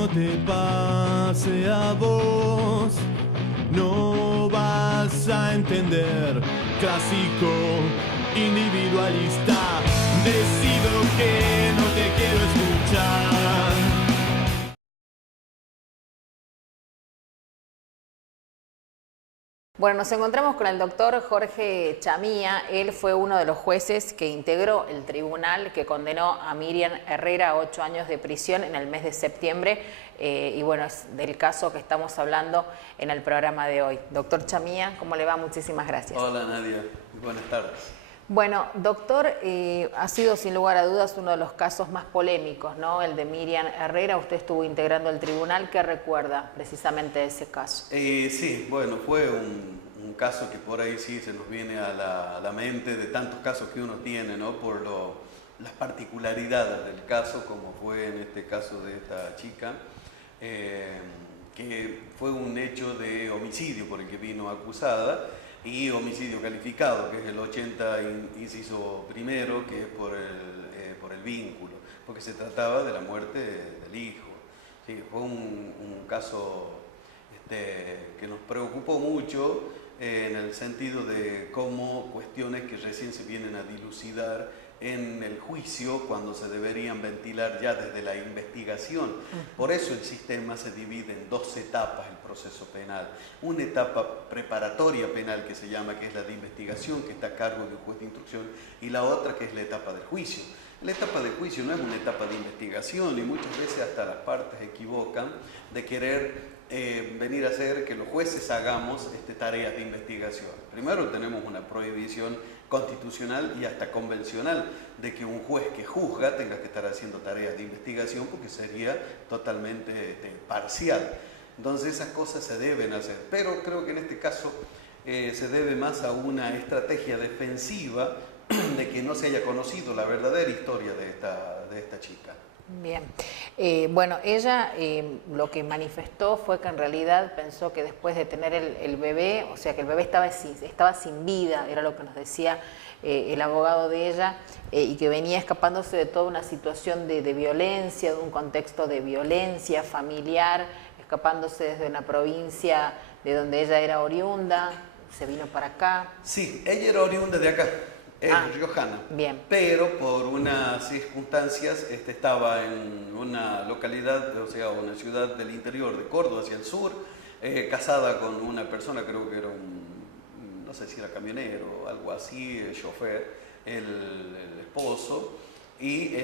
no te pase a vos, no vas a entender. Clásico, individualista, decido que no te quiero escuchar. Bueno, nos encontramos con el doctor Jorge Chamía. Él fue uno de los jueces que integró el tribunal que condenó a Miriam Herrera a 8 años de prisión en el mes de septiembre. Y bueno, es del caso que estamos hablando en el programa de hoy. Doctor Chamía, ¿cómo le va? Muchísimas gracias. Hola Nadia, buenas tardes. Bueno, doctor, ha sido sin lugar a dudas uno de los casos más polémicos, ¿no? El de Miriam Herrera. Usted estuvo integrando el tribunal. ¿Qué recuerda precisamente de ese caso? Sí, bueno, fue un caso que por ahí sí se nos viene a la mente de tantos casos que uno tiene, ¿no? Por las particularidades del caso, como fue en este caso de esta chica, que fue un hecho de homicidio por el que vino acusada, y homicidio calificado, que es el 80 inciso primero, que es por el vínculo, porque se trataba de la muerte del hijo. Sí, fue un caso que nos preocupó mucho en el sentido de cómo cuestiones que recién se vienen a dilucidar en el juicio, cuando se deberían ventilar ya desde la investigación. Por eso el sistema se divide en dos etapas, el proceso penal. Una etapa preparatoria penal, que se llama, que es la de investigación, que está a cargo de un juez de instrucción, y la otra, que es la etapa del juicio. La etapa de juicio no es una etapa de investigación, y muchas veces hasta las partes equivocan de querer venir a hacer que los jueces hagamos tareas de investigación. Primero tenemos una prohibición constitucional y hasta convencional de que un juez que juzga tenga que estar haciendo tareas de investigación, porque sería totalmente parcial. Entonces esas cosas se deben hacer, pero creo que en este caso se debe más a una estrategia defensiva de que no se haya conocido la verdadera historia de esta chica. Bien, bueno, ella lo que manifestó fue que en realidad pensó que después de tener el bebé, o sea que el bebé estaba sin vida, era lo que nos decía el abogado de ella, y que venía escapándose de toda una situación de violencia, de un contexto de violencia familiar, escapándose desde una provincia de donde ella era oriunda, se vino para acá. Sí, ella era oriunda de acá. Es riojana, bien. Pero por unas circunstancias estaba en una localidad, o sea, una ciudad del interior de Córdoba, hacia el sur, casada con una persona, creo que era no sé si era camionero o algo así, chofer, el esposo, y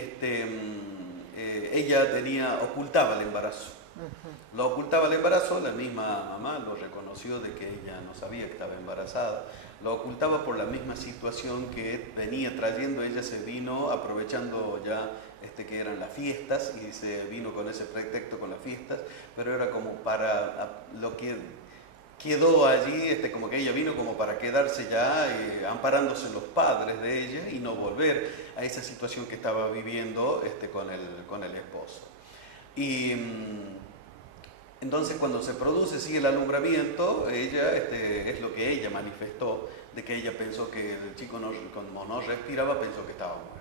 ella ocultaba el embarazo. Lo ocultaba el embarazo, la misma mamá lo reconoció de que ella no sabía que estaba embarazada. Lo ocultaba por la misma situación que venía trayendo. Ella se vino aprovechando ya que eran las fiestas, y se vino con ese pretexto con las fiestas, pero era como para lo que quedó allí, como que ella vino como para quedarse ya amparándose en los padres de ella y no volver a esa situación que estaba viviendo con el esposo. Y entonces cuando se produce sigue el alumbramiento, ella, es lo que ella manifestó, de que ella pensó que el chico como no respiraba, pensó que estaba muerto.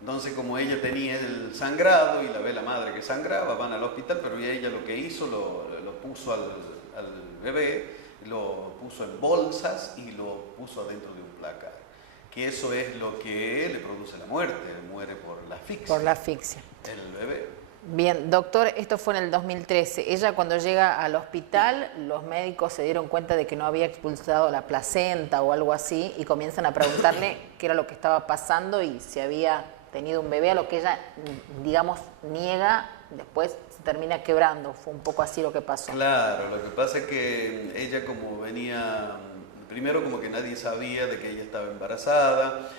Entonces, como ella tenía el sangrado y la ve la madre que sangraba, van al hospital, pero ella lo que hizo, lo puso al bebé, lo puso en bolsas y lo puso adentro de un placar. Que eso es lo que le produce la muerte, muere por la asfixia. Por la asfixia. El bebé. Bien, doctor, esto fue en el 2013. Ella, cuando llega al hospital, los médicos se dieron cuenta de que no había expulsado la placenta o algo así, y comienzan a preguntarle qué era lo que estaba pasando y si había tenido un bebé, a lo que ella, digamos, niega, después se termina quebrando. Fue un poco así lo que pasó. Claro, lo que pasa es que ella, como venía, primero como que nadie sabía de que ella estaba embarazada,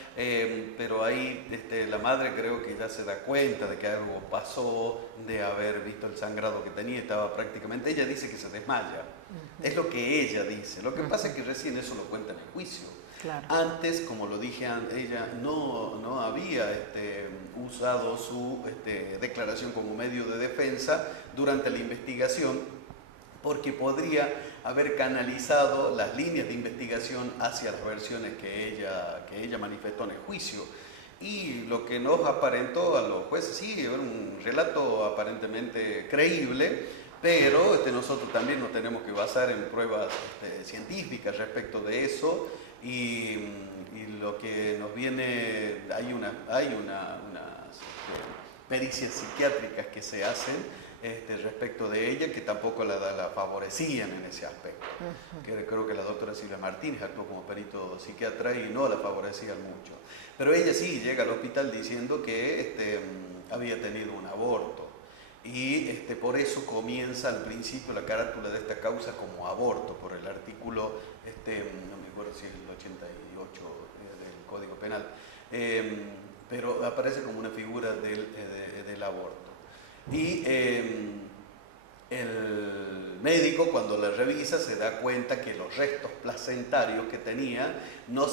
pero ahí la madre creo que ya se da cuenta de que algo pasó, de haber visto el sangrado que tenía, estaba prácticamente, ella dice que se desmaya, es lo que ella dice. Lo que pasa es que recién eso lo cuenta en el juicio. Claro. Antes, como lo dije, ella no había usado su declaración como medio de defensa durante la investigación, porque podría haber canalizado las líneas de investigación hacia las versiones que ella manifestó en el juicio. Y lo que nos aparentó a los jueces, sí, era un relato aparentemente creíble, pero nosotros también nos tenemos que basar en pruebas científicas respecto de eso, y lo que nos viene, hay unas pericias psiquiátricas que se hacen respecto de ella, que tampoco la favorecían en ese aspecto. Creo que la doctora Silvia Martínez actuó como perito psiquiatra y no la favorecían mucho. Pero ella sí llega al hospital diciendo que había tenido un aborto. Y por eso comienza al principio la carátula de esta causa como aborto, por el artículo, no me acuerdo si es el 88 del Código Penal, pero aparece como una figura del aborto. Y el médico, cuando la revisa, se da cuenta que los restos placentarios que tenía no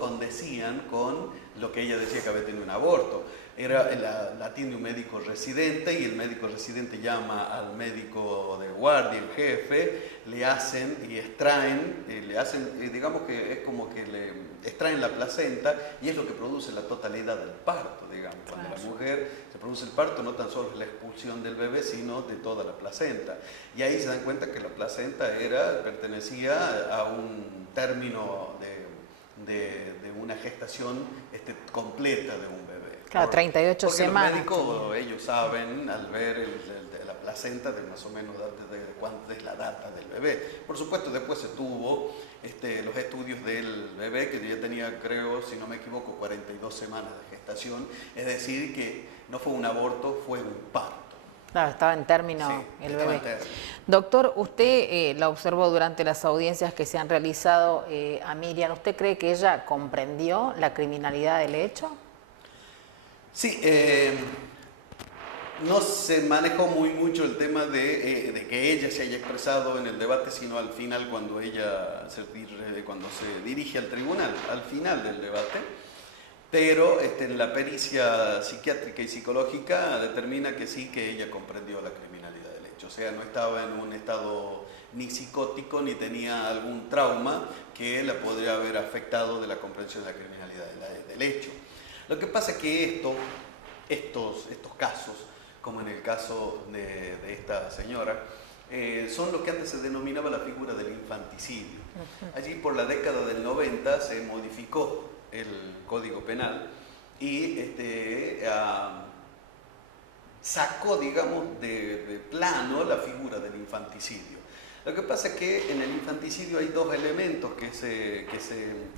condecían con lo que ella decía que había tenido un aborto. La atiende un médico residente, y el médico residente llama al médico de guardia, el jefe, le hacen y extraen, digamos que es como que le extraen la placenta, y es lo que produce la totalidad del parto, digamos. Cuando la mujer se produce el parto, no tan solo es la expulsión del bebé, sino de toda la placenta. Y ahí se dan cuenta que la placenta pertenecía a un término de una gestación completa de un bebé. Claro, 38 porque semanas. Los médicos, ellos saben, al ver la placenta, de más o menos de cuánto es la data del bebé. Por supuesto, después se tuvo los estudios del bebé, que ya tenía, creo, si no me equivoco, 42 semanas de gestación. Es decir, que no fue un aborto, fue un parto. Claro, estaba en término Sí, el estaba bebé. en término. Doctor, usted la observó durante las audiencias que se han realizado a Miriam. ¿Usted cree que ella comprendió la criminalidad del hecho? Sí, no se manejó mucho el tema de que ella se haya expresado en el debate, sino al final, cuando se dirige al tribunal, al final del debate. Pero en la pericia psiquiátrica y psicológica determina que sí, que ella comprendió la criminalidad del hecho. O sea, no estaba en un estado ni psicótico, ni tenía algún trauma que la podría haber afectado de la comprensión de la criminalidad del hecho. Lo que pasa es que estos casos, como en el caso de esta señora, son lo que antes se denominaba la figura del infanticidio. Allí por la década del 90 se modificó el Código Penal y sacó, digamos, de plano la figura del infanticidio. Lo que pasa es que en el infanticidio hay dos elementos que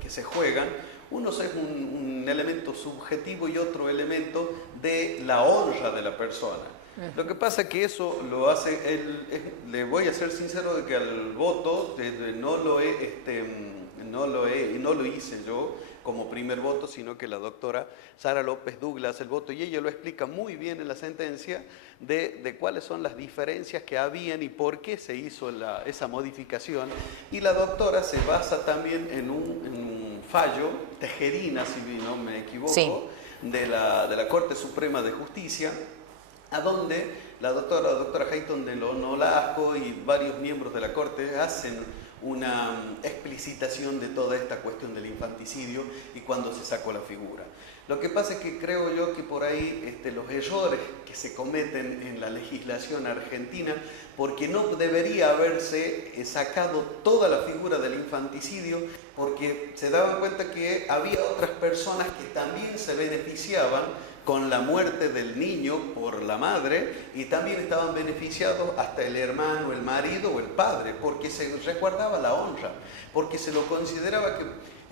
se juegan. Uno es un elemento subjetivo y otro elemento de la honra de la persona. Lo que pasa es que eso lo hace, le voy a ser sincero de que al voto no lo hice yo como primer voto, sino que la doctora Sara López Douglas hace el voto, y ella lo explica muy bien en la sentencia de cuáles son las diferencias que habían y por qué se hizo esa modificación. Y la doctora se basa también en un fallo, Tejerina, si no me equivoco, sí, de la Corte Suprema de Justicia, a donde la doctora Hayton de Nolasco y varios miembros de la Corte hacen una explicitación de toda esta cuestión del infanticidio y cuándo se sacó la figura. Lo que pasa es que creo yo que por ahí los errores que se cometen en la legislación argentina, porque no debería haberse sacado toda la figura del infanticidio, porque se daban cuenta que había otras personas que también se beneficiaban con la muerte del niño por la madre, y también estaban beneficiados hasta el hermano, el marido o el padre, porque se resguardaba la honra, porque se lo consideraba que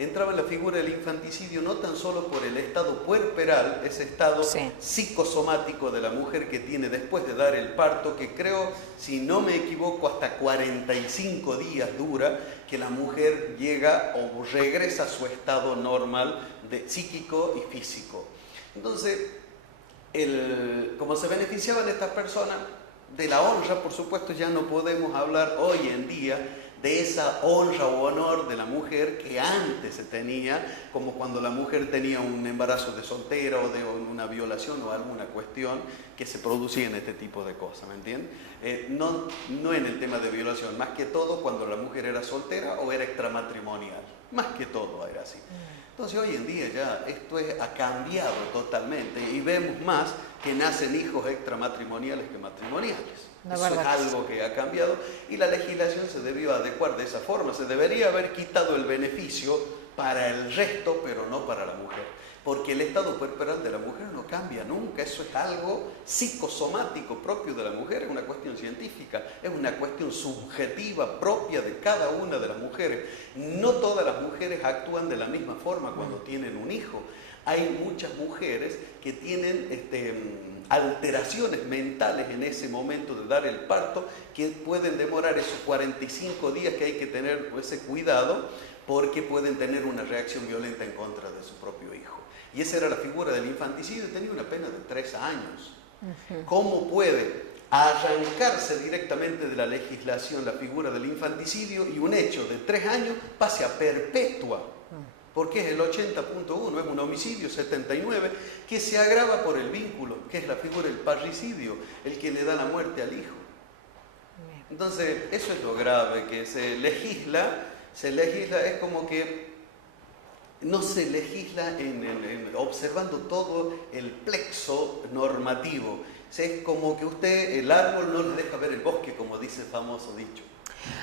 entraba en la figura del infanticidio no tan solo por el estado puerperal, ese estado psicosomático de la mujer que tiene después de dar el parto, que creo, si no me equivoco, hasta 45 días dura, que la mujer llega o regresa a su estado normal psíquico y físico. Entonces, como se beneficiaban estas personas de la honra, por supuesto ya no podemos hablar hoy en día de esa honra o honor de la mujer que antes se tenía, como cuando la mujer tenía un embarazo de soltera o de una violación o alguna cuestión que se producía en este tipo de cosas, ¿me entienden? No en el tema de violación, más que todo cuando la mujer era soltera o era extramatrimonial. Más que todo era así. Entonces hoy en día ya esto ha cambiado totalmente y vemos más que nacen hijos extramatrimoniales que matrimoniales. Eso es algo que ha cambiado y la legislación se debió adecuar de esa forma. Se debería haber quitado el beneficio para el resto, pero no para la mujer. Porque el estado puerperal de la mujer no cambia nunca. Eso es algo psicosomático propio de la mujer, es una cuestión científica, es una cuestión subjetiva propia de cada una de las mujeres. No todas las mujeres actúan de la misma forma cuando tienen un hijo. Hay muchas mujeres que tienen alteraciones mentales en ese momento de dar el parto, que pueden demorar esos 45 días que hay que tener ese cuidado, porque pueden tener una reacción violenta en contra de su propio hijo. Y esa era la figura del infanticidio y tenía una pena de 3 años. ¿Cómo puede arrancarse directamente de la legislación la figura del infanticidio y un hecho de 3 años pase a perpetua? Porque es el 80.1, es un homicidio 79 que se agrava por el vínculo, que es la figura del parricidio, el que le da la muerte al hijo. Entonces, eso es lo grave, que se legisla, es como que no se legisla observando todo el plexo normativo. Es como que el árbol no le deja ver el bosque, como dice el famoso dicho.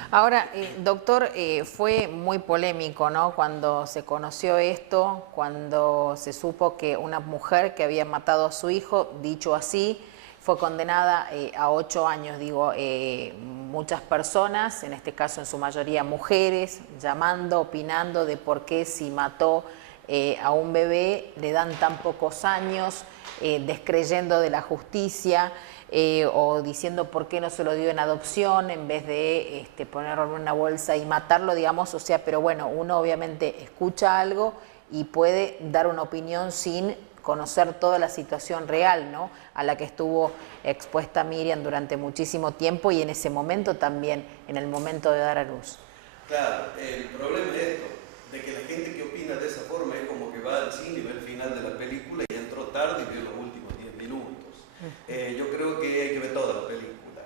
Ahora, doctor, fue muy polémico, ¿no? Cuando se conoció esto, cuando se supo que una mujer que había matado a su hijo, dicho así, fue condenada a 8 años. Digo, muchas personas, en este caso en su mayoría mujeres, llamando, opinando de por qué si mató a un bebé le dan tan pocos años, descreyendo de la justicia. O diciendo por qué no se lo dio en adopción en vez de ponerlo en una bolsa y matarlo, digamos. O sea, pero bueno, uno obviamente escucha algo y puede dar una opinión sin conocer toda la situación real, ¿no?, a la que estuvo expuesta Miriam durante muchísimo tiempo y en ese momento también, en el momento de dar a luz. Claro, el problema es esto, de que la gente que opina de esa forma es como que va al cine y ve el final de la película y entró tarde y vio los últimos 10 minutos. Yo creo que hay que ver toda la película.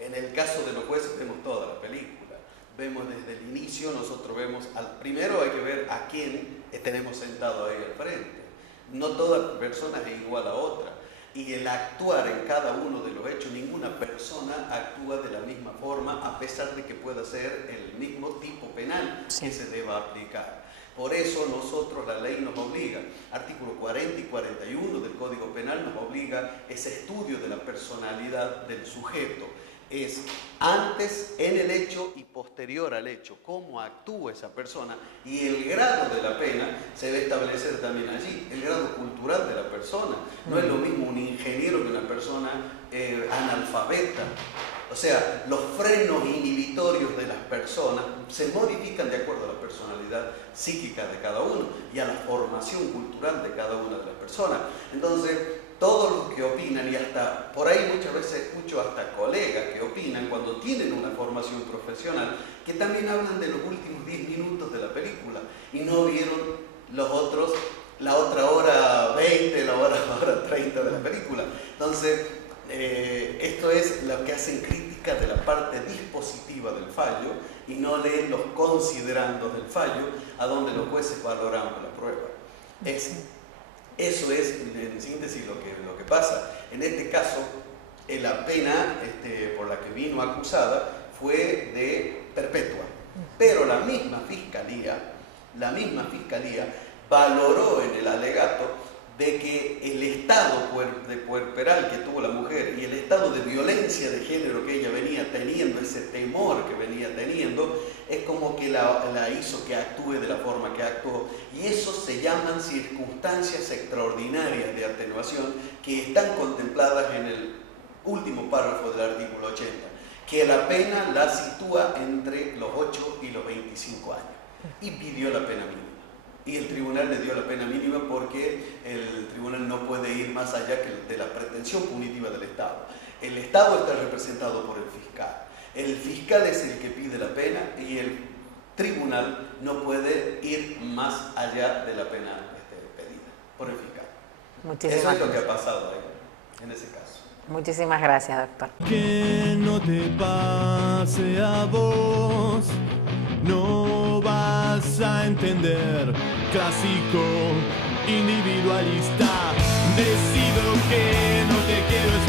En el caso de los jueces vemos toda la película. Vemos desde el inicio, nosotros vemos, primero hay que ver a quién tenemos sentado ahí al frente. No toda persona es igual a otra. Y el actuar en cada uno de los hechos, ninguna persona actúa de la misma forma a pesar de que pueda ser el mismo tipo penal que se deba aplicar. Por eso nosotros, la ley nos obliga, artículo 40 y 41 del Código Penal nos obliga ese estudio de la personalidad del sujeto. Es antes, en el hecho y posterior al hecho, cómo actúa esa persona, y el grado de la pena se debe establecer también allí, el grado cultural de la persona. No es lo mismo un ingeniero que una persona analfabeta. O sea, los frenos inhibitorios de las personas se modifican de acuerdo a la personalidad psíquica de cada uno y a la formación cultural de cada una de las personas. Entonces, todos los que opinan, y hasta por ahí muchas veces escucho hasta colegas que opinan cuando tienen una formación profesional, que también hablan de los últimos 10 minutos de la película y no vieron los otros, la otra hora 20, la hora 30 de la película. Entonces, esto es lo que hacen crítica de la parte dispositiva del fallo y no leen los considerandos del fallo, a donde los jueces valoramos la prueba. Eso es, en síntesis, lo que pasa. En este caso, la pena por la que vino acusada fue de perpetua, pero la misma fiscalía valoró en el alegato de que el estado de puerperal que tuvo la mujer y el estado de violencia de género que ella venía teniendo, ese temor que venía teniendo, es como que la hizo que actúe de la forma que actuó. Y eso se llaman circunstancias extraordinarias de atenuación, que están contempladas en el último párrafo del artículo 80, que la pena la sitúa entre los 8 y los 25 años, y pidió la pena mínima. Y el tribunal le dio la pena mínima porque el tribunal no puede ir más allá que de la pretensión punitiva del Estado. El Estado está representado por el fiscal. El fiscal es el que pide la pena y el tribunal no puede ir más allá de la pena pedida por el fiscal. Eso es lo que ha pasado ahí, en ese caso. Muchísimas gracias, doctor. Que no te pase a vos, no va vas a entender. Clásico, individualista. Decido que no te quiero